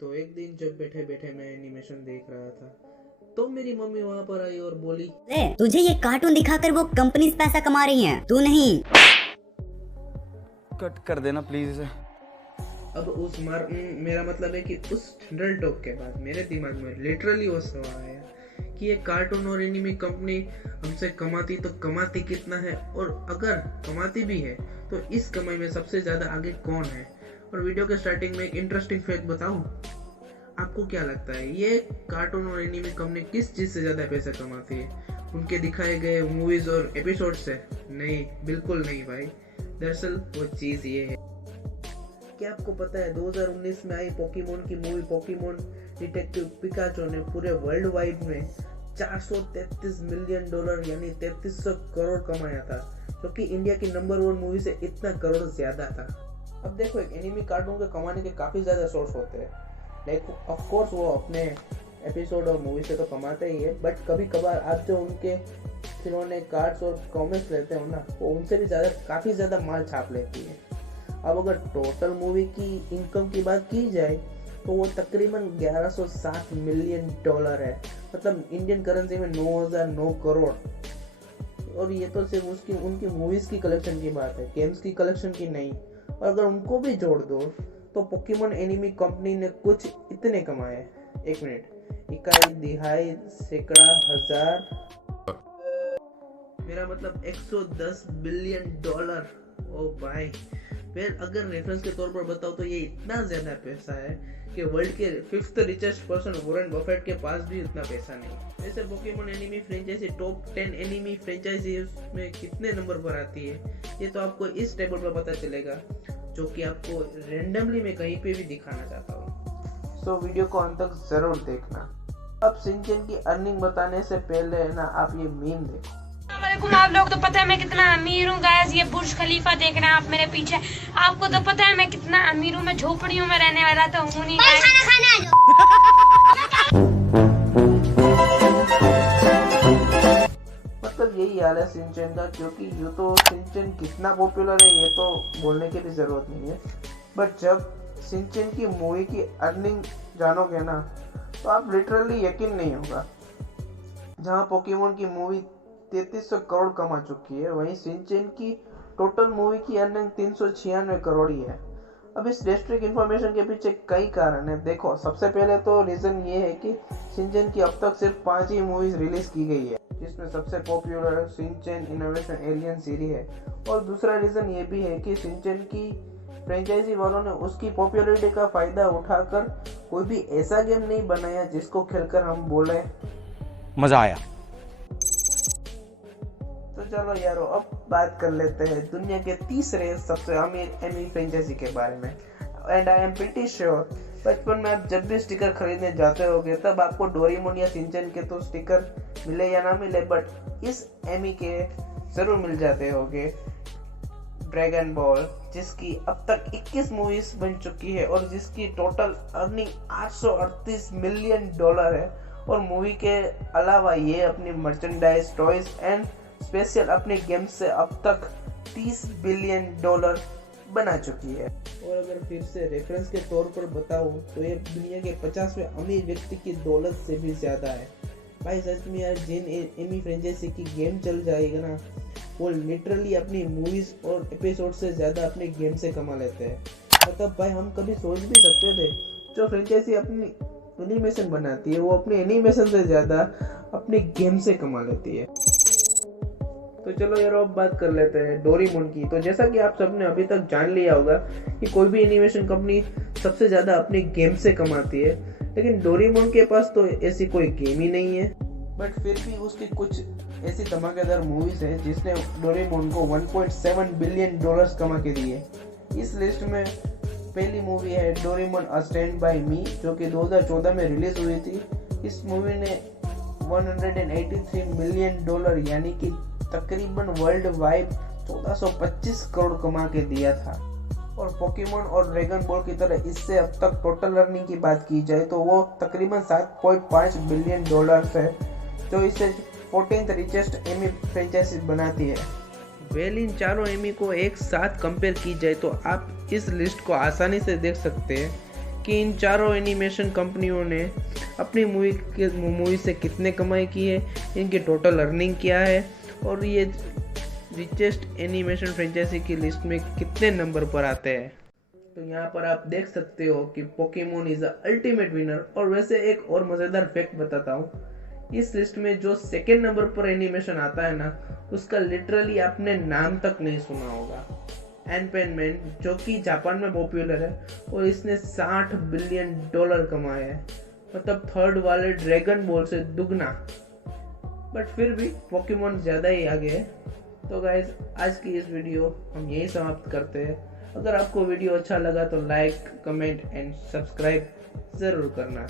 तो एक दिन जब बैठे बैठे मैं एनिमेशन देख रहा था तो मेरी मम्मी वहां पर आई और बोली, तुझे ये कार्टून दिखाकर वो कंपनीज पैसा कमा रही हैं, तू नहीं। कट कर देना प्लीज इसे। अब मेरा मतलब है कि उस जनरल टॉक के बाद मेरे दिमाग में लिटरली वो सवाल आया कि ये कार्टून और एनिमे कंपनी हमसे कमाती तो कमाती कितना है, और अगर कमाती भी है तो इस कमाई में सबसे ज्यादा आगे कौन है। और वीडियो के स्टार्टिंग में एक इंटरेस्टिंग फैक्ट बताऊं, आपको क्या लगता है ये कार्टून और एनिमे कंपनी किस चीज से ज्यादा पैसा कमाती है? उनके दिखाए गए मूवीज और एपिसोड से? नहीं, बिल्कुल नहीं भाई। दरअसल वो चीज ये है, क्या आपको पता है 2019 में आई पोकेमोन की मूवी पोकेमोन डिटेक्टिव पिकाचो ने पूरे वर्ल्ड वाइड में $433 मिलियन यानी 3300 करोड़ कमाया था, जो कि इंडिया की नंबर 1 मूवी से इतना करोड़ ज्यादा था। अब देखो, एक एनिमे कार्टून के कमाने के काफी ज्यादा सोर्स होते हैं। लाइक ऑफ कोर्स वो अपने एपिसोड और मूवी से तो कमाते ही है, बट कभी कभार आप जो उनके खिलौने, कार्ड्स और कॉमिक्स लेते हो ना, वो उनसे भी काफी ज्यादा माल छाप लेती है। अब अगर टोटल मूवी की इनकम की बात की जाए तो वो तकरीबन $1160 मिलियन है, मतलब इंडियन करेंसी में 9009 करोड़। और ये तो सिर्फ उनकी मूवीज की कलेक्शन की बात है, गेम्स की कलेक्शन की नहीं। और अगर उनको भी जोड़ दो तो पोकेमोन एनिमे कंपनी ने कुछ इतने कमाए, एक मिनट, इकाई, दिहाई, सैकड़ा, हजार, मेरा मतलब $110 बिलियन। ओ भाई, फिर अगर रेफरेंस के तौर पर बताओ तो ये इतना ज्यादा पैसा है कि वर्ल्ड के 5th richest person Warren Buffett के पास भी उतना पैसा नहीं। वैसे Pokemon anime franchise top 10 anime franchise में कितने नंबर पर आती है, ये तो आपको इस टेबल पर पता चलेगा, जो कि आपको रैंडमली मैं कहीं पे भी दिखाना चाहता हूँ। सो वीडियो को अंत तक जरूर देखना। अब शिनचैन की अर्निंग बताने से पहले ना आप ये मीम देखो। आप लोग तो पता है मैं कितना अमीर हूँ गाइस, ये बुर्ज खलीफा देख रहे हैं आप मेरे पीछे। आपको तो पता है मैं कितना अमीर हूँ, मैं झोपड़ियों में रहने वाला तो हूँ नहीं। मतलब यही हाल है शिनचैन का, क्योंकि यूँ तो शिनचैन कितना पॉपुलर है ये तो बोलने की भी जरूरत नहीं है, बट जब शिनचैन की मूवी की अर्निंग जानोगे ना तो आप लिटरली यकीन नहीं होगा। जहाँ पोकेमोन की मूवी 3300 करोड़ कमा चुकी है, वहीं शिनचैन की टोटल मूवी की अर्निंग 396 करोड़ ही है। अब इस डिस्ट्रिक्ट इन्फॉर्मेशन के पीछे कई कारण है। देखो, सबसे पहले तो रीजन ये है कि शिनचैन की अब तक सिर्फ 5 ही मूवीज रिलीज की गई है, जिसमें सबसे popular Shinchan innovation alien series है। और दूसरा रीजन ये भी है कि शिनचैन की फ्रेंचाइजी वालों ने उसकी पॉपुलैरिटी का फायदा उठाकर कोई भी ऐसा गेम नहीं बनाया जिसको खेलकर हम बोले मजा आया। तो चलो यारो, अब बात कर लेते हैं दुनिया के तीसरे सबसे अमीर एनिमे फ्रेंचाइजी के बारे में। And I am pretty sure बचपन में आप जब भी स्टिकर खरीदने जाते होगे तब आपको डोरेमोन या शिनचैन के तो स्टिकर मिले या ना मिले, बट इस एमी के जरूर मिल जाते होंगे। ड्रैगन बॉल, जिसकी अब तक 21 मूवीज बन चुकी है और जिसकी टोटल अर्निंग $838 मिलियन है। और मूवी के अलावा ये अपनी मर्चेंडाइज, टॉयज एंड स्पेशल अपने गेम से अब तक $30 बिलियन बना चुकी है। और अगर फिर से रेफरेंस के तौर पर बताऊं तो ये दुनिया के 50वें अमीर व्यक्ति की दौलत से भी ज्यादा है। भाई सच में यार, जिन एमी फ्रेंचाइजी की गेम चल जाएगा ना, वो लिटरली अपनी मूवीज और एपिसोड से ज्यादा अपने गेम से कमा लेते हैं। मतलब भाई, हम कभी सोच भी सकते थे जो फ्रेंचाइजी अपनी एनिमेशन बनाती है वो अपने एनिमेशन से ज्यादा अपने गेम से कमा लेती है। तो चलो यार, अब बात कर लेते हैं डोरेमोन की। तो जैसा कि आप सबने अभी तक जान लिया होगा कि कोई भी एनिमेशन कंपनी सबसे ज्यादा अपने गेम से कमाती है, लेकिन डोरेमोन के पास तो ऐसी कोई गेम ही नहीं है। बट फिर भी उसकी कुछ ऐसी धमाकेदार मूवीज है जिसने डोरेमोन को $1.7 बिलियन कमा के दिए। इस लिस्ट में पहली मूवी है डोरेमोन अ स्टैंड बाय मी, जो कि 2014 में रिलीज हुई थी। इस मूवी ने $183 मिलियन यानी कि तकरीबन वर्ल्ड वाइड 1425 करोड़ कमा के दिया था। और पोकेमोन और ड्रैगन बॉल की तरह इससे अब तक टोटल अर्निंग की बात की जाए तो वो तकरीबन $7.5 बिलियन है, जो इसे 14th रिचेस्ट एमी फ्रेंचाइजी बनाती है। वेल, इन चारों एमी को एक साथ कंपेयर की जाए तो आप इस लिस्ट को आसानी से देख सकते हैं कि इन चारों एनिमेशन कंपनियों ने अपनी मूवी से कितने कमाई की है, इनकी टोटल अर्निंग क्या है और ये रिचेस्ट एनिमेशन फ्रेंचाइजी की लिस्ट में कितने नंबर पर आते हैं। तो यहाँ पर आप देख सकते हो कि Pokemon is the ultimate winner. और वैसे एक और मज़ेदार फैक्ट बताता हूँ, इस लिस्ट में जो सेकेंड नंबर पर एनिमेशन आता है ना, उसका लिटरली आपने नाम तक नहीं सुना होगा, एनपेनमैन, जो कि जापान में पॉपुलर है और इसने $60 बिलियन कमाए हैं, मतलब थर्ड वाले ड्रैगन बॉल से दुगना। बट फिर भी पोकेमोन ज़्यादा ही आगे है। तो गाइज आज की इस वीडियो हम यही समाप्त करते हैं। अगर आपको वीडियो अच्छा लगा तो लाइक, कमेंट एंड सब्सक्राइब ज़रूर करना।